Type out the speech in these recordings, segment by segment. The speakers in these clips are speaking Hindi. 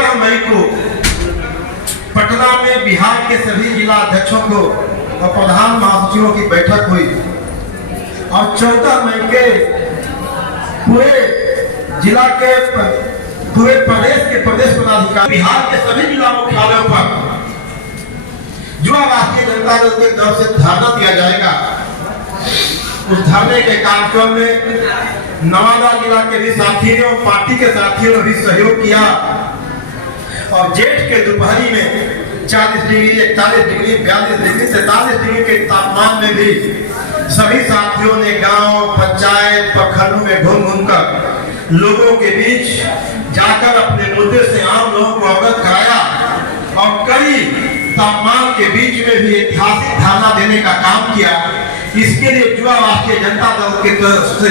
13 मई को पटना में बिहार के सभी जिला अध्यक्षों को और प्रधान महासचिवों की बैठक हुई और 14 मई के पूरे जिला के पूरे प्रदेश के प्रदेश पदाधिकारी बिहार के सभी जिला मुख्यालयों पर युवा राष्ट्रीय जनता दल की तरफ से धरना दिया जाएगा। उस धरने के कार्यक्रम में नवादा जिला के भी साथियों, पार्टी के साथियों ने भी सहयोग किया और जेठ के दोपहरी में 40 डिग्री, 41 डिग्री, 42 डिग्री, 43 डिग्री के तापमान में भी सभी साथियों ने गांव, पंचायत, प्रखंडों में घूम कर लोगों के बीच जाकर अपने मुद्दे से आम लोगों को अवगत कराया और कई तापमान के बीच में भी ऐतिहासिक धरना देने का काम किया। इसके लिए युवा राष्ट्रीय जनता दल की तरफ से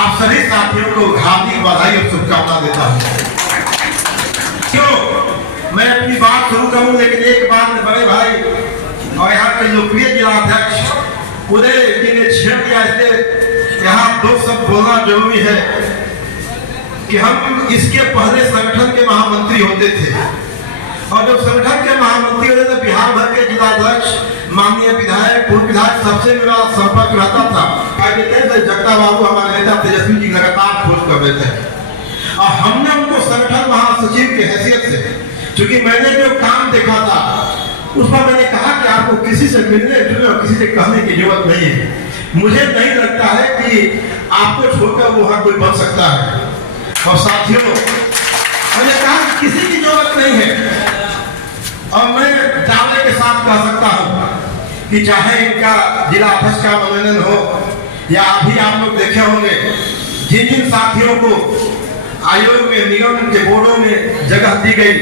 आप सभी साथियों को हार्दिक बधाई और शुभकामना देता हूँ। क्यों मैं अपनी बात शुरू करूं, लेकिन एक बात में बड़े भाई और यहाँ के लोकप्रिय जिला अध्यक्ष उदय जी ने छेड़ दिया, इसलिए यहाँ 2 शब्द बोलना जरूरी है कि हम इसके पहले संगठन के महामंत्री होते थे और जब संगठन के महामंत्री होते तो बिहार भर के जिला अध्यक्ष, माननीय विधायक, पूर्व विधायक सबसे मेरा संपर्क रहता था। जगता बाबू हमारे नेता तेजस्वी जी लगातार खोज कर रहे थे और हमने उनको संगठन महासचिव की हैसियत से, क्योंकि मैंने जो काम देखा था उस पर मैंने कहा कि आपको किसी से मिलने जुलने और किसी से कहने की जरूरत नहीं है। मुझे नहीं लगता है कि आपको छोड़कर वहां कोई बन सकता है। और साथियों, मैंने कहा कि किसी की जरूरत नहीं है और मैं दावे के साथ कह सकता हूं कि चाहे इनका जिला अध्यक्ष का मनोनयन हो या अभी आप लोग देखे होंगे जिन जिन साथियों को आयोग में, निगम के बोर्डों में जगह दी गई,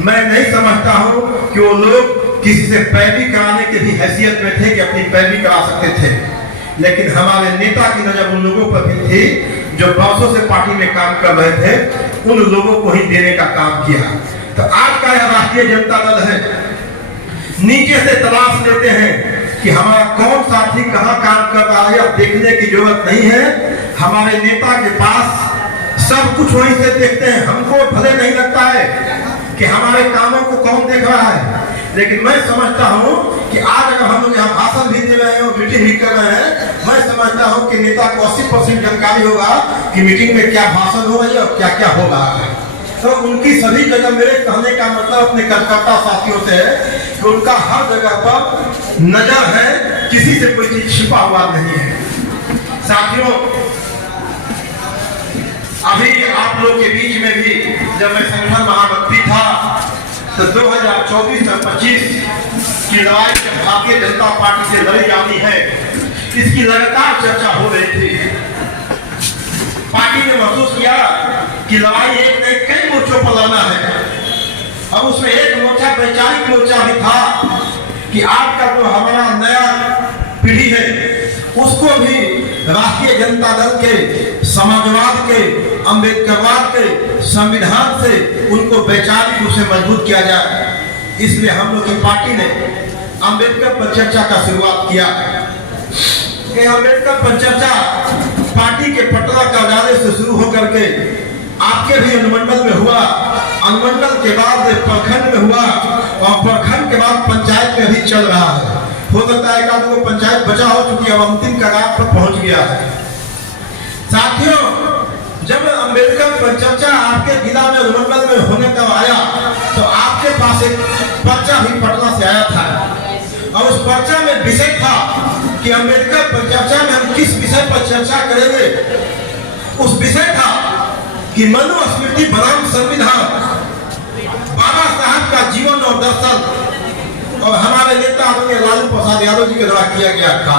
मैं नहीं समझता हूं कि वो लोग किसी से पैरवी कराने की भी हैसियत में थे कि अपनी पैरवी करा सकते थे, लेकिन हमारे नेता की नजर उन लोगों पर भी थी जो वर्षों से पार्टी में काम कर रहे थे, उन लोगों को ही देने का काम किया। तो आज का यह राष्ट्रीय जनता दल है, नीचे से तलाश लेते हैं कि हमारा कौन साथी कहां काम कर रहा है, अब देखने की जरूरत नहीं है। हमारे नेता के पास सब कुछ वहीं से देखते हैं। हमको भले नहीं लगता है कि हमारे कामों को कौन देख रहा है, लेकिन मैं समझता हूं कि आज अगर हम लोग यहाँ भाषण भी दे रहे हैं और मीटिंग भी कर रहे हैं, मैं समझता हूं कि नेता को 80% जानकारी होगा कि मीटिंग में क्या भाषण हो रही है और क्या क्या हो रहा है। तो उनकी सभी जगह, मेरे कहने का मतलब अपने कार्यकर्ता साथियों से है कि उनका हर जगह पर नजर है, किसी से कोई चीज छिपा हुआ नहीं है। साथियों, अभी आप लोग के बीच में भी जब मैं संगठन महामंत्री था तो 2024 और 25 की लड़ाई भारतीय जनता पार्टी से लड़ी जानी है, इसकी लगातार चर्चा हो रही थी। पार्टी ने महसूस किया कि लड़ाई एक नहीं कई मोर्चों पर लड़ना है और उसमें एक मोर्चा वैचारिक मोर्चा भी था कि आज का जो हमारा नया पीढ़ी है उसको भी राष्ट्रीय जनता दल के, समाजवाद के, अम्बेडकरवाद के संविधान से उनको वैचारिक रूप से मजबूत किया जाए। इसलिए हम लोग की पार्टी ने अम्बेडकर पर चर्चा का शुरुआत किया। अम्बेडकर पर चर्चा पार्टी के पटना कार्यालय से शुरू होकर के आपके भी अनुमंडल में हुआ, अनुमंडल के बाद प्रखंड में हुआ और प्रखंड के बाद पंचायत में भी चल रहा है। हो सकता है एक को पंचायत बचा हो, चुकी अब अंतिम कगार पर पहुंच गया है। साथियों, जब अम्बेडकर पर चर्चा आपके जिला में अनुमंडल में होने का आया तो आपके पास एक पर्चा भी पटना से आया था और उस पर्चा में विषय था कि अम्बेडकर पर चर्चा में हम किस विषय पर चर्चा करेंगे। उस विषय था कि मनुस्मृति बनाम संविधान, बाबा साहब का जीवन और दर्शन और हमारे नेता आदरणीय लालू प्रसाद यादव जी के द्वारा किया गया था।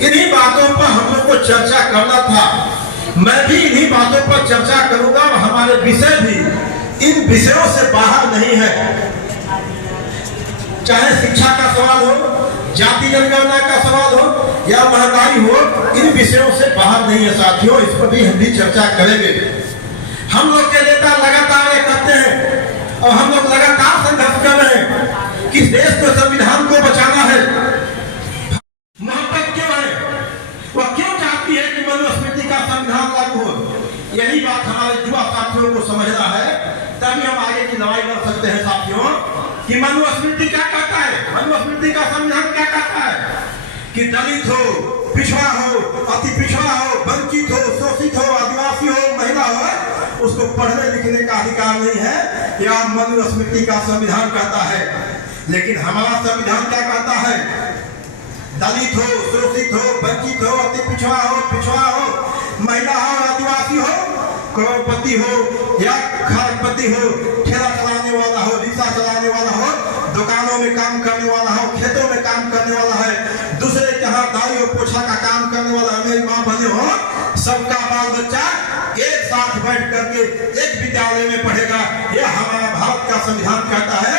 इन्हीं बातों पर हम लोग को चर्चा करना था। मैं भी इन्हीं बातों पर चर्चा करूंगा और हमारे विषय भी इन विषयों से बाहर नहीं है। चाहे शिक्षा का सवाल हो, जाति जनगणना का सवाल हो या महंगाई हो, इन विषयों से बाहर नहीं है। साथियों, इस पर भी हम भी चर्चा करेंगे। हम लोग के नेता लगातार ये कहते हैं और हम लोग लगातार संघर्ष कर रहे हैं कि देश के संविधान को बचाना है। मोहब्बत क्यों है, वह क्यों चाहती है कि मनुस्मृति का संविधान लागू हो। यही बात हमारे युवा साथियों को समझना है। तभी हम आगे की लड़ाई लड़ सकते हैं साथियों। कि मनुस्मृति क्या कहता है, मनुस्मृति का संविधान क्या कहता है कि दलित हो, पिछड़ा हो, अति पिछड़ा हो, वंचित हो, शोषित हो, आदिवासी हो, महिला हो, उसको पढ़ने लिखने का अधिकार नहीं है, यह मनुस्मृति का संविधान कहता है। लेकिन हमारा संविधान क्या कहता है? दलित हो, शोषित हो, वंचित हो, अति पिछड़ा हो, महिला हो, आदिवासी हो, करोड़पति हो या खरबपति हो, ठेला चलाने वाला हो, रिक्शा चलाने वाला हो, दुकानों में काम करने वाला हो, खेतों में काम करने वाला है, दूसरे के यहाँ दाई और पोछा का काम करने वाला मेरी माँ बने हो, सबका बाल बच्चा एक साथ बैठ करके एक विद्यालय में पढ़ेगा। यह हमारा भारत का संविधान कहता है।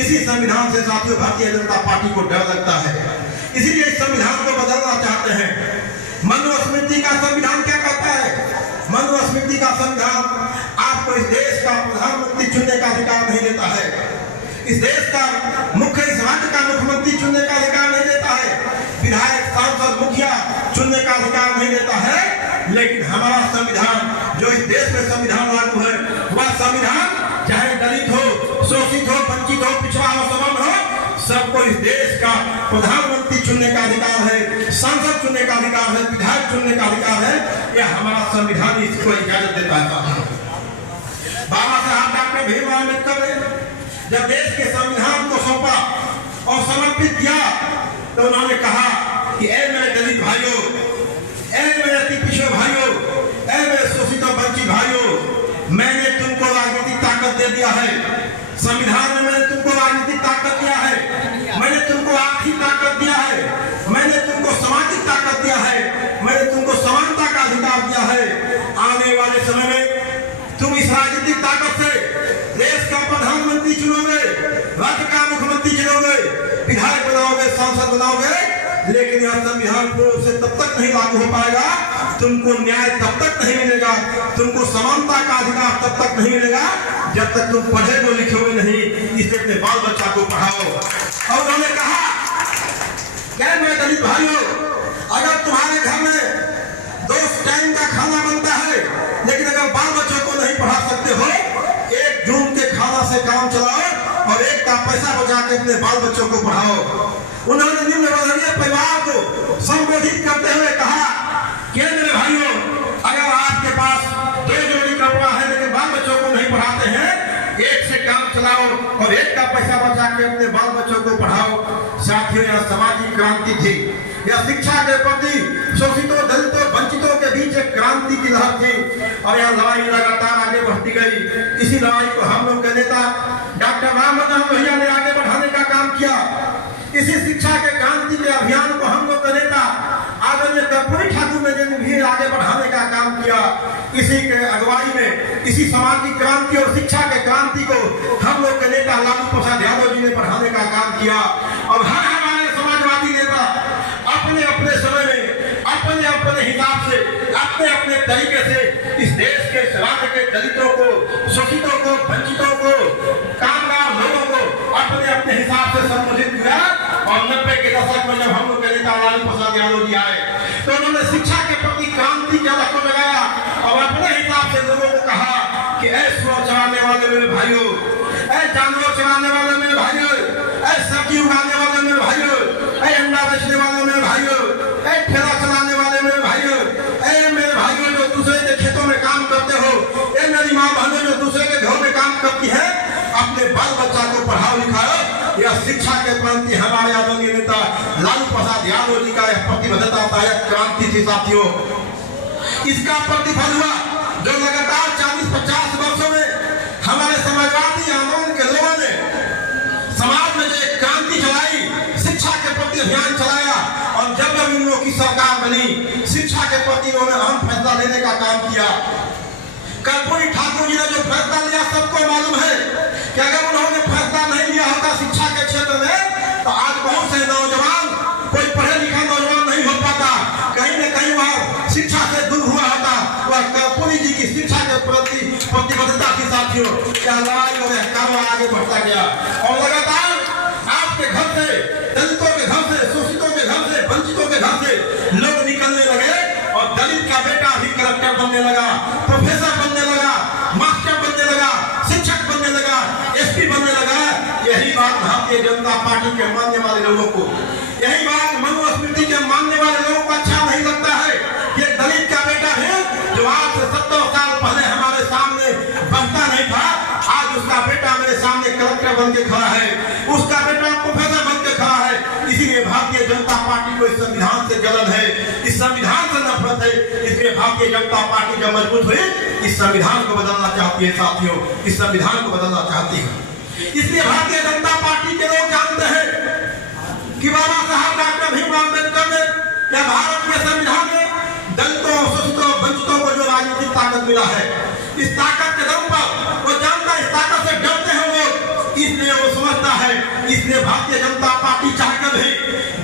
इसी संविधान से साथियों भारतीय जनता पार्टी को डर लगता है, इसीलिए इस संविधान को बदलना चाहते हैं। मनुस्मृति का संविधान क्या कहता है? मनुस्मृति का संविधान आपको इस देश का प्रधानमंत्री चुनने का अधिकार नहीं देता है, इस देश का इस राज्य का मुख्यमंत्री चुनने का अधिकार नहीं देता है, विधायक, सांसद, मुखिया चुनने का अधिकार नहीं देता है। लेकिन हमारा संविधान, जो इस देश में संविधान लागू है, वह संविधान चाहे दलित हो, शोषित हो, वंचित हो, पिछड़ा हो, सवर्ण हो, सबको इस देश का प्रधानमंत्री चुनने का अधिकार है, सांसद चुनने का अधिकार है, विधायक चुनने का अधिकार है। यह हमारा संविधान इसको इजाजत देता है। बाबा साहब डॉक्टर भीमराव अम्बेडकर ने जब देश के संविधान को सौंपा और समर्पित किया तो उन्होंने कहा कि ऐ मेरे दलित भाइयों, ऐ मेरे अति पिछड़े भाइयों, ऐ मेरे शोषित और वंचित भाइयों, मैंने तुमको राजनीतिक ताकत दे दिया है। संविधान में मैंने तुमको राजनीतिक ताकत दिया है, मैंने तुमको आर्थिक ताकत दिया है, मैंने तुमको सामाजिक ताकत दिया है, मैंने तुमको समानता का अधिकार दिया है। आने वाले समय में तुम इस राजनीतिक ताकत से देश का प्रधानमंत्री चुनोगे, राज्य का मुख्यमंत्री चुनोगे, विधायक बनाओगे, सांसद बनाओगे, लेकिन यह संविधान पूर्ण से तब तक नहीं लागू हो पाएगा, तुमको न्याय तब तक नहीं मिलेगा, तुमको समानता का अधिकार तब तक नहीं मिलेगा जब तक तुम पढ़े लिखोगे नहीं। इससे अपने बाल बच्चा को पढ़ाओ। और उन्होंने कहा क्या मेरे दलित भाइयों, अगर तुम्हारे घर में 2 टाइम का खाना बनता है, लेकिन अगर बाल बच्चों को नहीं पढ़ा सकते हो, 1 जून के खाना से काम चलाओ और 1 का पैसा बचा के अपने बाल बच्चों को पढ़ाओ। उन्होंने निम्न वर्गीय परिवार को संबोधित करते हुए कहा कि मेरे भाइयों, अगर आपके पास 2 जोड़ी कपड़ा है लेकिन बाल बच्चों को नहीं पढ़ाते हैं, 1 से काम चलाओ और 1 का पैसा बचा के अपने बाल बच्चों को पढ़ाओ। साथियों, यह सामाजिक क्रांति थी, यह शिक्षा के प्रति शोषितों, दलितों, वंचितों के बीच एक क्रांति की लहर थी और यह लड़ाई लगातार आगे बढ़ती गई। इसी लड़ाई को हम लोग के नेता डॉक्टर राम मनोहर लोहिया ने आगे बढ़ाने का काम किया। इसी शिक्षा के क्रांति के अभियान को हम लोग के नेता आदरणीय कर्पूरी ठाकुर ने भी आगे बढ़ाने का काम किया। इसी के अगुवाई में इसी सामाजिक क्रांति और शिक्षा के क्रांति को हम लोग के नेता लालू प्रसाद यादव जी ने बढ़ाने का काम किया। और हर हमारे समाजवादी नेता अपने अपने समय में अपने अपने हिसाब से, अपने अपने तरीके से इस देश के राज्य के दलितों को, शोषितों को, वंचितों को, कामगार लोगों को अपने अपने हिसाब से संबोधित किया। और 90 के दशक में जब हम लोग के नेता लालू प्रसाद यादव जी आए तो उन्होंने शिक्षा के प्रति क्रांति का लक्ष्य लगाया और अपने हिसाब से लोगों को कहा कि ऐ सुअर चराने वाले मेरे भाइयों, ऐ जानवर चराने वाले मेरे भाइयों, ऐ सब्जी उगाने वाले मेरे भाइयों, ऐ अंडा बेचने वाले मेरे भाइयों, ऐ ठेला चलाने वाले मेरे भाइयों, ऐ मेरे भाइयों जो दूसरे के खेतों में काम करते हो, ऐ मेरी माँ बहनों जो दूसरे के घर में काम करती है, अपने बाल बच्चा को पढ़ाओ लिखाओ। यह शिक्षा के प्रति हमारे आदरणीय नेता लालू प्रसाद यादव जी का यह प्रतिबद्धता दायक क्रांति थी। साथियों, इसका प्रतिफल हुआ जो लगातार 40-50 वर्षों में हमारे समाजवादी आंदोलन के लोगों ने समाज में जो एक क्रांति चलाई, शिक्षा के प्रति अभियान चलाया और जब जब इन लोगों की सरकार बनी, शिक्षा के प्रति उन्होंने अहम फैसला लेने का काम किया। कर्पूरी ठाकुर जी ने जो फैसला लिया सबको मालूम है कि अगर उन्होंने फैसला नहीं लिया होता शिक्षा के क्षेत्र में तो आज बहुत से नौजवान, कोई पढ़े लिखा नौजवान नहीं हो पाता, कहीं न कहीं वह शिक्षा से दूर हुआ होता। वह कर्पूरी जी की शिक्षा के प्रति प्रतिबद्धता की साथियों, क्या लड़ाई और कार्य आगे बढ़ता गया और लगातार आपके घर से, दलितों के घर से, शोषितों के घर से, वंचितों के घर से लोग निकलने लगे और दलित का बेटा भी कलेक्टर बनने लगा, प्रोफेसर बनने लगा, मास्टर बनने लगा, शिक्षक जनता पार्टी के मानने वाले लोगों को। यही बात मनुस्मृति के मानने वाले लोगों को अच्छा नहीं लगता है। ये दलित का बेटा है जो आज से 70 साल पहले हमारे सामने बनता नहीं था, आज उसका बेटा मेरे सामने कलेक्टर बन के खड़ा है, उसका बेटा प्रोफेसर बन के खड़ा है। इसीलिए भारतीय जनता पार्टी को इस संविधान से जलन है, इस संविधान से नफरत है। इसलिए भारतीय जनता पार्टी जब मजबूत हुई इस संविधान को बदलना चाहती है साथियों, इस संविधान को बदलना चाहती है। इसलिए भारतीय जनता पार्टी के लोग जानते हैं कि बाबा साहब डॉक्टर भीमराव अम्बेडकर ने या भारत के संविधान में दलितों, शोषितों, वंचितों को जो राजनीतिक ताकत मिला है, इस ताकत के दम पर वो जानता है, इस ताकत से डरते हैं लोग, इसलिए वो समझता है। इसलिए भारतीय जनता पार्टी चाहकर भी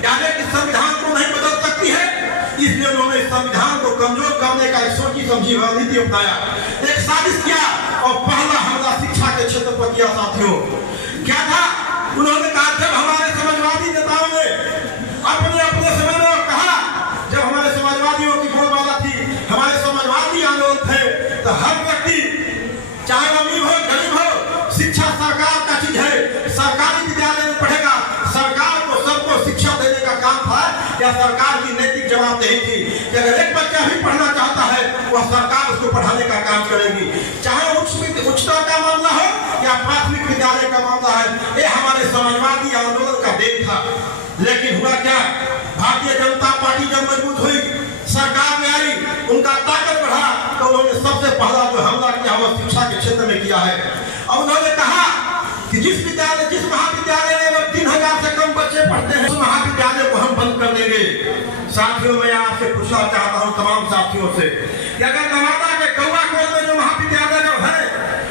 डायरेक्ट इस संविधान को नहीं बदल सकती है, इसलिए उन्होंने इस संविधान को कमजोर करने का एक सोची समझी रणनीति अपनाया, एक साजिश किया और पहला हमला शिक्षा के क्षेत्र पर किया साथियों। क्या था? उन्होंने कहा जब हमारे समाजवादी नेताओं ने अपने अपने समय में कहा, जब हमारे समाजवादियों की बोलबाला थी, हमारे समाजवादी आंदोलन थे, तो हर व्यक्ति चाहे अमीर हो गरीब हो, शिक्षा सरकार का चीज है, सरकारी विद्यालय में पढ़ेगा, सरकार को सबको शिक्षा देने का काम था। या सरकार की नैतिक जवाबदेही थी कि अगर एक बच्चा भी पढ़ना चाहता है वह सरकार उसको पढ़ाने का काम करेगी, चाहे उच्चतर का मामला हो या प्राथमिक विद्यालय का मामला है। ये हमारे समाजवादी आंदोलन का देन था। लेकिन हुआ क्या? भारतीय जनता पार्टी जब मजबूत हुई, सरकार में आई, उनका ताकत बढ़ा, तो उन्होंने सबसे पहला जो हमला किया वह शिक्षा के क्षेत्र में किया है। और उन्होंने कहा कि जिस महाविद्यालय में 3000 से कम बच्चे पढ़ते हैं, उस महाविद्यालय को हम बंद कर देंगे। साथियों, मैं आपसे पूछना चाहता हूं तमाम साथियों से कि अगर नवादा के कौवा कोल में जो महाविद्यालय जो है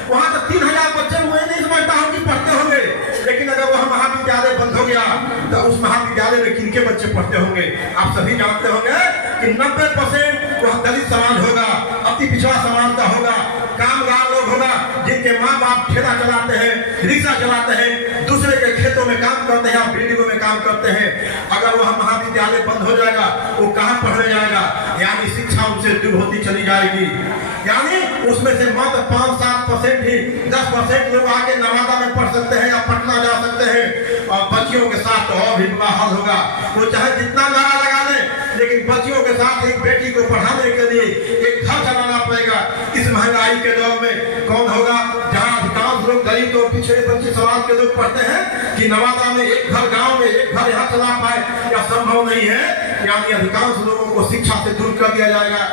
वहां तो 3000 बच्चे, मैं नहीं समझता हूं कि पढ़ते होंगे, लेकिन अगर वह महाविद्यालय बंद हो गया तो उस महाविद्यालय में किनके बच्चे पढ़ते होंगे? आप सभी जानते होंगे कि 90% वह दलित समाज होगा, अति पिछड़ा समाज का होगा, कामगार लोग होगा, जिनके माँ बाप ठेला चलाते हैं, रिक्शा चलाते हैं, दूसरे के खेतों में काम करते हैं, बिल्डिंगों में काम करते हैं। अगर वह महाविद्यालय बंद हो जाएगा वो कहाँ पढ़ने जाएगा? यानी शिक्षा उनसे दूर होती चली जाएगी। यानी उसमें से मात्र 5-7% ही 10% लोग आके नवादा में पढ़ सकते हैं या पटना जा सकते हैं, और बच्चियों के साथ तो और भी बुरा हाल होगा। वो चाहे जितना नारा लगा ले, लेकिन बच्चियों के साथ एक बेटी को पढ़ाने के लिए एक घर चलाना पड़ेगा। इस महंगाई के दौर में कौन होगा? जहाँ अधिकांश लोग गरीब और पिछड़े वंचित समाज के लोग पढ़ते हैं कि नवादा में एक घर, गांव में एक घर यहाँ चला पाए, या संभव नहीं है। यानी अधिकांश लोगों को शिक्षा से दूर कर दिया जाएगा।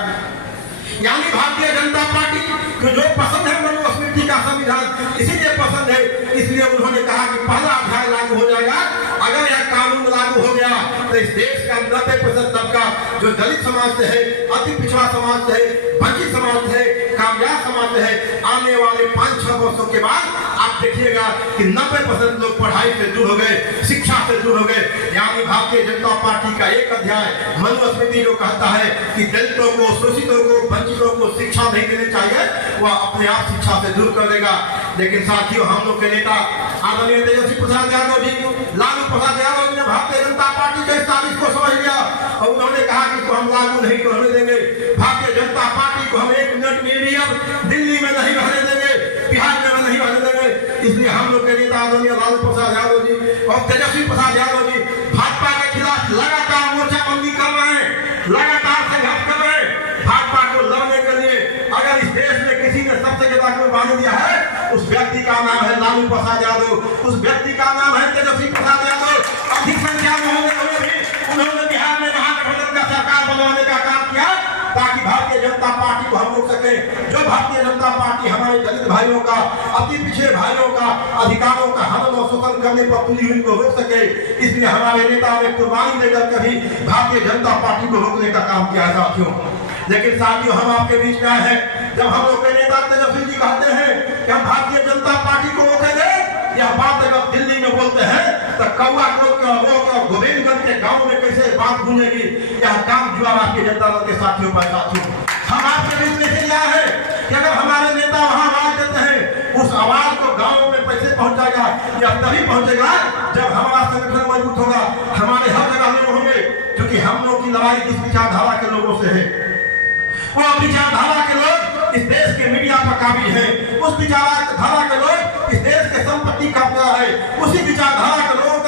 यानी भारतीय जनता पार्टी को जो पसंद है मनुस्मृति का संविधान, इसीलिए पसंद है, इसलिए उन्होंने कहा कि पहला अध्याय लागू हो जाएगा। अगर यह कानून लागू हो गया तो इस देश का 90% तबका जो दलित समाज से है, अति पिछड़ा समाज से है, वंचित समाज से है, कामयाब समाज से है, आने वाले 5-6 वर्षों के बाद आप देखिएगा कि 90% लोग पढ़ाई से दूर हो गए, शिक्षा से दूर हो गए। यानी भारतीय जनता पार्टी का एक अध्याय मनुस्मृति जो कहता है कि दलितों को, शोषितों को, वंचितों को शिक्षा नहीं देनी चाहिए, वह अपने आप शिक्षा से दूर कर देगा। लेकिन साथियों, हम लोग के नेता आदरणीय तेजस्वी प्रसाद यादव जी, लालू प्रसाद यादव जी ने भारतीय जनता पार्टी के साजिश को समझ लिया और उन्होंने कहा कि इसको हम लागू नहीं करने देंगे। भारतीय जनता पार्टी को हम 1 मिनट में भी अब दिल्ली में नहीं रहने देंगे, बिहार में नहीं रहने देंगे। इसलिए हम लोग के नेता आदरणीय लालू प्रसाद यादव जी और तेजस्वी प्रसाद यादव जी भाजपा के खिलाफ लगातार मोर्चाबंदी कर रहे हैं, लगातार संघर्ष कर रहे हैं भाजपा को लड़ने के लिए। अगर इस देश में किसी ने सबसे ज्यादा कुर्बानी दिया है, उस व्यक्ति का नाम है लालू प्रसाद यादव, उस व्यक्ति का नाम है तेजस्वी प्रसाद यादव। अधिक संख्या में होने हुए भी उन्होंने बिहार में महागठबंधन का सरकार बनवाने का काम किया ताकि भारतीय जनता पार्टी को हम रोक सके। जो भारतीय जनता पार्टी हमारे दलित भाइयों का, अति पिछड़े भाइयों का अधिकारों का हनन और शोषण करने पर तुली हुई को रोक सके, इसलिए हमारे नेता ने कुर्बानी देकर कभी भारतीय जनता पार्टी को रोकने का काम किया है साथियों। लेकिन साथियों, हम आपके बीच में आए हैं जब हम लोग के नेता तेजस्वी जी कहते हैं कि हम भारतीय जनता पार्टी को रोकेंगे। यह बात अगर दिल्ली में बोलते हैं तो कौवा को गोविंदगंज के गांव में कैसे बात गूंजेगी? यह काम जुआ भारतीय जनता दल के साथियों पर। साथियों, हम आपके बीच में इसलिए आए हैं कि अगर हमारे नेता वहां आवाज देते हैं, उस आवाज को गाँव में कैसे पहुंचाएगा? यह तभी पहुंचेगा जब हमारा संगठन मजबूत होगा, हमारे हर जगह लोग होंगे, क्योंकि हम लोग की लड़ाई इस विचारधारा के लोगों से है। वो विचारधारा के लोग इस देश के मीडिया पर काबिल है, उस विचारधारा के लोग इस देश के संपत्ति कब्जा है, उसी विचारधारा के लोग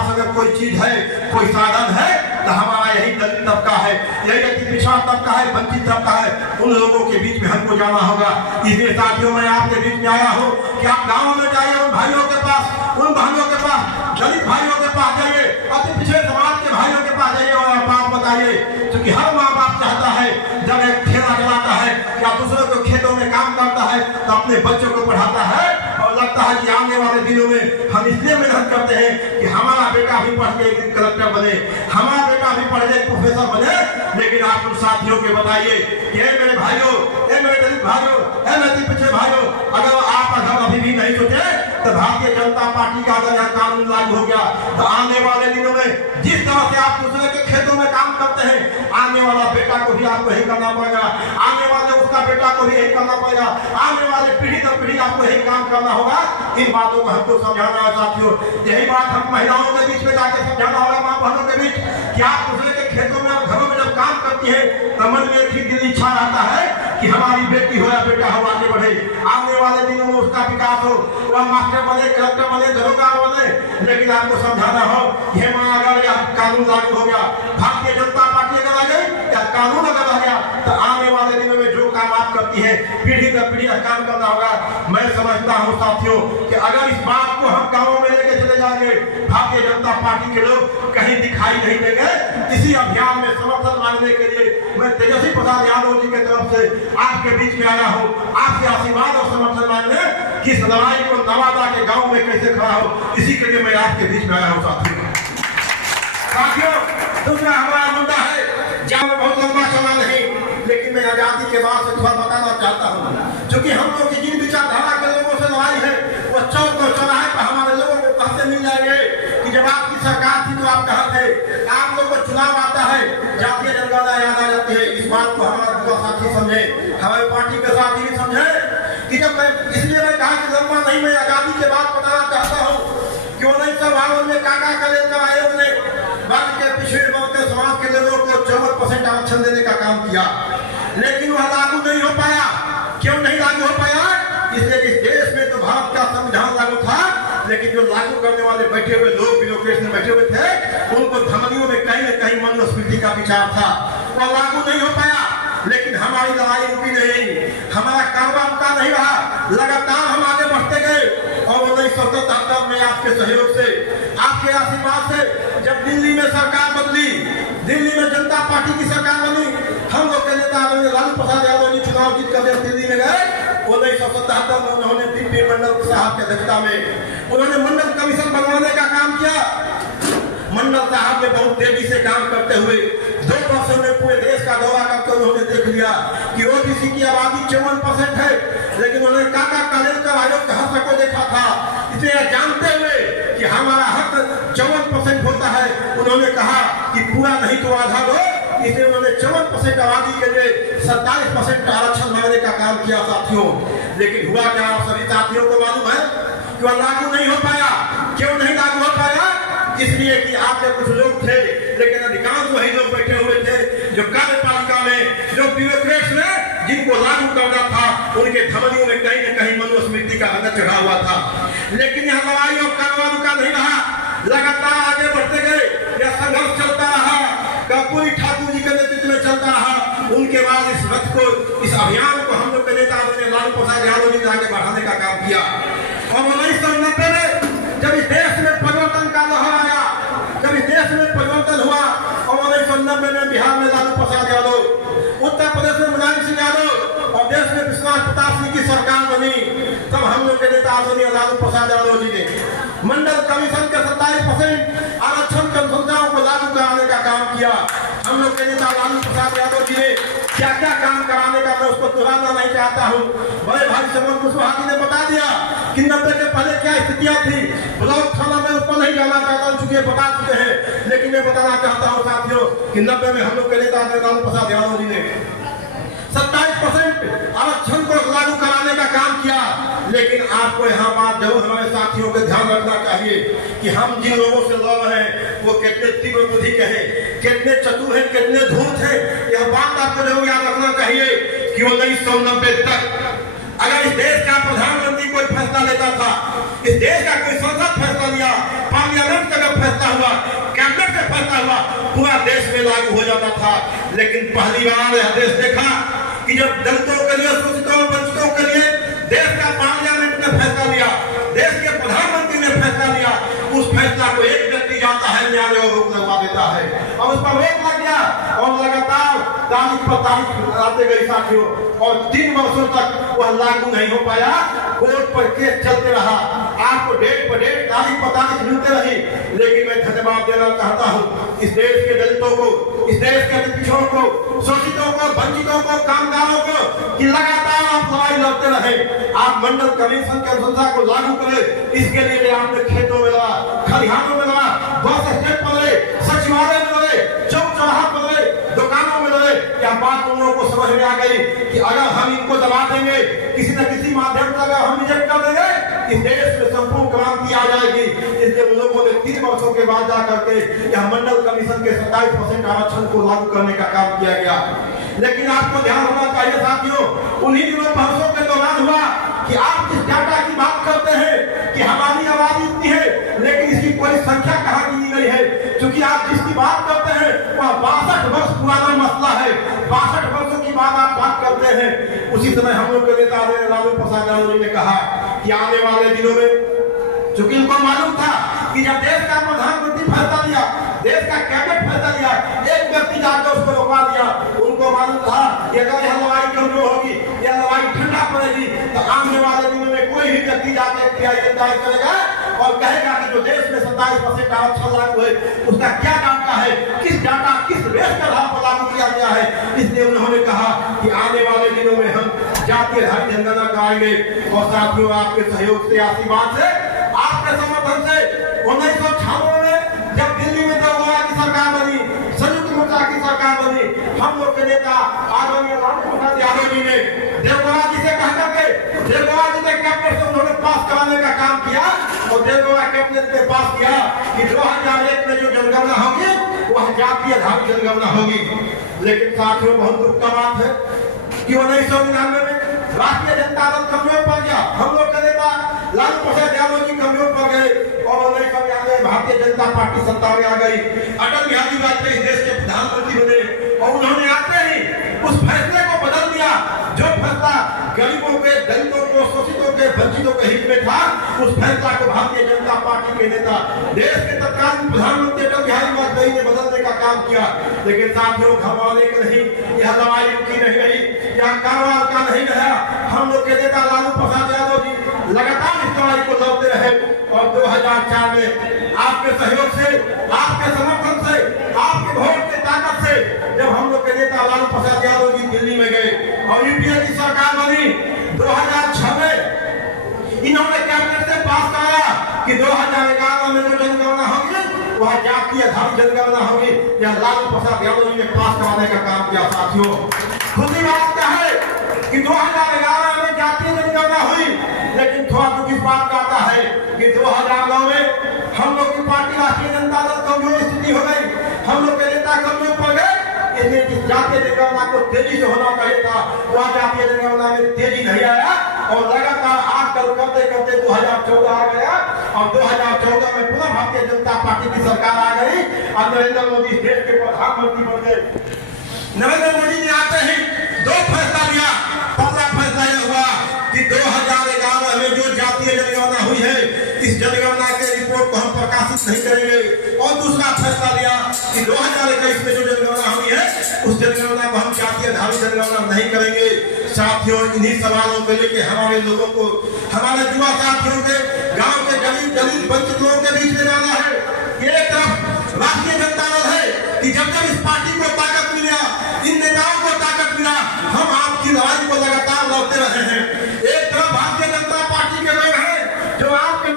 पास अगर कोई चीज है, कोई साधन है, तो हमारा यही दलित तबका है, यही अति पिछड़ा तबका है, वंचित तबका है, उन लोगों के बीच में हमको जाना होगा। इसलिए साथियों मैं आपके बीच में आया हूँ कि आप गाँव में जाइए, उन भाइयों के पास, उन बहनों के पास, दलित भाइयों के पास जाइए, अति पिछड़े समाज के भाइयों के पास जाइए और बात बताइए। क्योंकि हर माँ बाप चाहता है जब एक ठेला चलाता है या दूसरों के खेतों में काम करता है तो अपने बच्चों को पढ़ाता है और लगता है कि आने वाले दिनों में हम इसलिए मेहनत करते हैं कि हमारा बेटा भी पढ़ के एक दिन कलेक्टर बने, हमारा बेटा भी पढ़ के प्रोफेसर बने। लेकिन आप उन साथियों के बताइए कि मेरे भाइयों, मेरे दलित भाइयों, मेरे पिछड़े भाइयों, अगर आप अभी भी नहीं सोचे तो भारतीय जनता पार्टी का अगर यह कानून लागू हो गया तो आने वाले दिनों में जिस तरह से आप दूसरे के खेतों में काम करते हैं, आने वाला बेटा को भी आपको यही करना पड़ेगा, आने वाले उसका बेटा को भी यही करना पड़ेगा, आने वाले पीढ़ी दर पीढ़ी आपको यही काम करना होगा। इन बातों को हमको समझाना है साथियों। यही बात हम महिलाओं के बीच में जाके समझाना होगा, माँ बहनों के बीच, कि आप दूसरे के खेतों में, घरों में जब काम करती है तो मन में एक ही दिल इच्छा रहता है कि हमारी बेटी हो या बेटा हो आगे बढ़े, आने वाले दिनों में उसका विकास हो, वह मास्टर बने, कलेक्टर बने, दरोगा बने। लेकिन आपको समझाना हो यह माँ अगर यह कानून लागू हो गया, भारतीय जनता पार्टी अगर आ गई या कानून अगर आ गया तो आने वाले दिनों में जो काम आप करती है पीढ़ी दर पीढ़ी काम करना होगा। मैं समझता हूँ साथियों कि अगर इस बात को हम गाँव में लेके चले जाएंगे, भारतीय जनता पार्टी के लोग कहीं दिखाई नहीं देंगे। इसी अभियान में समर्थन मांगने के लिए मैं तेजस्वी प्रसाद यादव जी के तरफ से आपके बीच में आया हूँ, आपके आशीर्वाद और समर्थन मांगने कि इस लड़ाई को नवादा के गांव में कैसे खड़ा हो, इसी के लिए मैं आपके बीच में आया हूँ साथियों। दूसरा हमारा मुद्दा है जहाँ में बहुत लंबा चला नहीं, लेकिन मैं आजादी के बाद से थोड़ा बताना चाहता हूँ। क्योंकि हम लोग की जिन विचारधारा के लोगों से लड़ाई है वो चौक और चौराहे पर हमारे लोगों को कहते मिल जाएंगे कि जब आपकी सरकार थी तो आप कहा थे, आप लोग को चुनाव आता है जातीय जनगणना याद आ जाती है। इस बात को हमारा युवा साथी समझे, हमारे पार्टी के साथी भी समझे कि जब मैं, इसलिए मैं कहा कि लंबा नहीं, मैं आजादी के बाद बताना चाहता हूँ कि 1952 में काका कलेक्टर आयोग ने वर्ग के पिछड़े वर्ग के समाज के लोगों को 54% आरक्षण देने का काम किया, लेकिन वह लागू नहीं हो पाया। क्यों नहीं लागू हो पाया? इसलिए इस देश में तो भारत का संविधान लागू था, लेकिन जो लागू करने वाले बैठे हुए लोग ब्यूरोक्रेट्स में बैठे हुए थे, उनको धमनियों में कहीं न कहीं मनुस्मृति का विचार था, वह लागू नहीं हो पाया। लेकिन हमारी लड़ाई रुकी नहीं, हमारा कारवा रुका नहीं रहा, लगातार हम आगे बढ़ते गए। और 1977 में आपके सहयोग से, आपके आशीर्वाद से जब दिल्ली में सरकार बदली, दिल्ली में जनता पार्टी की सरकार बनी, हम लोग के नेता लालू प्रसाद यादव जी चुनाव जीत कर दिल्ली में गए। 1977 में उन्होंने दिव्य मंडल साहब की अध्यक्षता में उन्होंने मंडल कमीशन बनवाने का काम किया। मंडल साहब ने बहुत तेजी से काम करते हुए 2 वर्षों में पूरे देश का दौरा करके उन्होंने देख लिया कि ओबीसी की आबादी 54% है, लेकिन उन्होंने काका कलेक्टर आयोग के हक को देखा था। इसलिए जानते हुए कि हमारा हक 54% होता है, उन्होंने कहा कि पूरा नहीं तो आधा दो। इसलिए उन्होंने 54% आबादी के लिए 47% का आरक्षण मांगने का काम किया साथियों। लेकिन हुआ क्या, आप सभी साथियों को मालूम है कि वह लागू नहीं हो पाया। क्यों नहीं लागू हो पाया? इसलिए कि आपके कुछ लोग थे, लेकिन अधिकांश वही लोग बैठे हुए थे जो कार्यपालिका में, जो ब्यूरोक्रेट्स में, जिनको लागू करना था, उनके धमनियों में कहीं न कहीं मनुस्मृति का रंग चढ़ा हुआ था। लेकिन यह लड़ाई और कारवाई का नहीं रहा, लगातार आगे बढ़ते गए, यह संघर्ष चलता रहा, कर्पूरी ठाकुर जी के नेतृत्व में चलता रहा। उनके बाद इस रथ को, इस अभियान को हम लोग के नेता लालू प्रसाद यादव जी ने आगे बढ़ाने का काम किया। और 1990 में जब इस देश में परिवर्तन का लहर आया, जब इस देश में परिवर्तन हुआ और 1990 में बिहार में लालू प्रसाद यादव, उत्तर प्रदेश में मुलायम सिंह यादव और देश में विश्वास प्रताप सिंह की सरकार बनी, तब हम लोग के नेता आदरणीय लालू प्रसाद यादव जी ने मंडल कमीशन के 27% आरक्षण संशोधनों को लागू कराने का काम किया। हम लोग के नेता लालू प्रसाद यादव जी ने क्या क्या काम कराने का, मैं उसको दोहराना नहीं चाहता हूँ। बड़े भाई समन कुशवाहा जी ने बता दिया कि 90 के पहले क्या स्थितियां थी। ब्लॉक थाना में उस पर नहीं जाना चाहता हूँ, चूंकि बता चुके हैं, लेकिन मैं बताना चाहता हूँ साथियों कि 90 में हम लोग के नेता लालू प्रसाद यादव जी ने 27% आरक्षण को लागू कराने का काम किया। लेकिन आपको यहाँ बात जरूर हमारे साथियों को ध्यान रखना चाहिए कि हम जिन लोगों से लड़ रहे हैं वो कितने तीव्र बुद्धि के हैं, कितने चतुर हैं, कितने धूर्त हैं। यह बात आपको जरूर याद रखना चाहिए कि 1990 तक अगर इस देश का प्रधानमंत्री कोई फैसला लेता था, इस देश का कोई संसद फैसला लिया, पार्लियामेंट का अगर फैसला हुआ पूरा देश में लागू हो जाता था। लेकिन पहली बार यह देश देखा कि जब दलितों के लिए, शोषितों वंचितों के लिए देश का पार्लियामेंट ने फैसला लिया, देश के प्रधानमंत्री ने फैसला लिया, उस फैसला को एक व्यक्ति जाता है न्यायालय और रोक लगवा देता है और उस पर रोक लग गया और लगातार तारीख पर तारीख आते गई साथियों, और 3 वर्षों तक वह लागू नहीं हो पाया। कोर्ट पर केस चलते रहा, आपको डेट पर डेट, तारीख पर तारीख मिलते रही। लेकिन मैं धन्यवाद देना चाहता हूँ इस देश के दलितों को, इस देश के पिछड़ों को, शोषितों को, वंचितों को, कामगारों को कि लगातार आप लड़ाई लड़ते रहे, आप मंडल कमीशन की अनुशंसा को लागू करें। इसके लिए आपने खेतों में लड़ा, खलिहानों में लड़ा, बस स्टैंड पर लड़े, सचिवालय में लड़े, चौक चौराहा पर लड़े, दुकानों में लड़े। क्या बात उन लोगों को समझ में आ गई कि अगर हम इनको दबा देंगे, किसी न किसी माध्यम से अगर हम रिजेक्ट कर देंगे, इस देश में संपूर्ण क्रांति आ जाएगी। इसलिए उन लोगों ने 3 वर्षों के बाद जा करके यह मंडल कमीशन के 27% आरक्षण को लागू करने का काम किया गया। लेकिन आपको ध्यान होना चाहिए साथियों, उन्हीं दिनों वर्षों के दौरान हुआ कि आप जिस डाटा की बात करते हैं कि हमारी आबादी इतनी है, लेकिन इसकी कोई संख्या कहाँ गिनी गई है। क्योंकि आप जिसकी बात करते हैं वह 62 वर्ष पुराना मसला है। 62 वर्षों की बात आप करते हैं। उसी समय हम लोग के नेता लालू प्रसाद यादव जी ने कहा कि आने वाले दिनों में, चूंकि इनको मालूम था कि जब देश का प्रधानमंत्री फैसला लिया, देश का कैबिनेट फैसला लिया, एक व्यक्ति जाकर उसको रोका दिया, उनको मालूम था कि अगर यह लड़ाई कमजोर होगी, यह लड़ाई ठंडा पड़ेगी, तो आने वाले दिनों में कोई भी व्यक्ति जाकर दायर करेगा और कहेगा कि जो देश में 27% आरक्षण लागू है उसका क्या डाटा है, किस डाटा, किस बेस पर लागू किया गया है। इसलिए उन्होंने कहा कि आने वाले दिनों में हम जातीय धारी जनगणना कराएंगे। और साथियों, आपके सहयोग से, आशीर्वाद से, आपके समर्थन से 1996 में जब दिल्ली में देवगौड़ा की सरकार बनी, संयुक्त मोर्चा की सरकार बनी, हम लोग के नेता आदरणीय लालू प्रसाद यादव जी ने देवगौड़ा जी से कह करके, देवगौड़ा जी के कैबिनेट से उन्होंने पास कराने का काम किया और देवगौड़ा कैबिनेट ने पास किया कि 2001 में जो जनगणना होगी वह जातीय धारी जनगणना होगी। लेकिन साथियों, बहुत दुख का बात है कि 1999 में राष्ट्रीय जनता दल कमजोर पड़ गया, हम लोग के नेता लालू प्रसाद यादव जी कमजोर पड़ गए और 1999 में भारतीय जनता पार्टी सत्ता में आ गई। अटल बिहारी वाजपेयी देश के प्रधानमंत्री बने और उन्होंने आते ही उस फैसले को बदल दिया जो फैसला गरीबों के, दलितों को, शोषितों के, वंचितों के हित में था। उस फैसला को भारतीय जनता पार्टी के नेता, देश के तत्कालीन प्रधानमंत्री अटल बिहारी वाजपेयी ने बदलने का काम किया। लेकिन साथियों, घबराने के नहीं, यह लड़ाई रुकी नहीं रही, यह कारोबार का नहीं रहा। हम लोग के नेता लालू प्रसाद यादव जी लगातार इस लड़ाई को लड़ते रहे और 2004 में आपके सहयोग से, आपके समर्थन से, आपके वोट की ताकत से जब हम लोग के नेता लालू प्रसाद यादव जी दिल्ली में गए और यूपीए की सरकार बनी 2006 में, इन्होंने कैबिनेट से पास कराया कि 2011 में जो जनगणना होगी वह जातीय धारी जनगणना होगी। यह लालू प्रसाद यादव जी ने पास कराने का काम किया। साथियों, खुशी बात क्या है कि 2011 में जातीय जनगणना हुई, लेकिन थोड़ा दुख इस बात का आता है कि 2009 में हम लोग की पार्टी राष्ट्रीय जनता दल कमजोर स्थिति हो गई, हम लोग के नेता कमजोर पड़ गए। इसलिए जिस जातीय जनगणना को तेजी से होना चाहिए था वह जातीय जनगणना में तेजी नहीं आया और लगातार आजकल करते करते 2014 आ गया और 2014 में पुनः भारतीय जनता पार्टी की सरकार आ गई और नरेंद्र मोदी देश के प्रधानमंत्री बन गए। नरेंद्र मोदी ने आते ही 2 फैसला लिया। पहला फैसला यह हुआ कि 2011 में जो जातीय जनगणना हुई है इस जनगणना के रिपोर्ट को हम प्रकाशित नहीं करेंगे। और दूसरा फैसला लिया कि 2021 में जो जनगणना हुई है उस जनगणना को हम जातीय धारी जनगणना नहीं करेंगे। साथियों, इन्हीं सवालों को लेकर हमारे लोगों को, हमारे युवा साथियों के, गांव के गरीब वंचित लोगों के बीच में जाना है।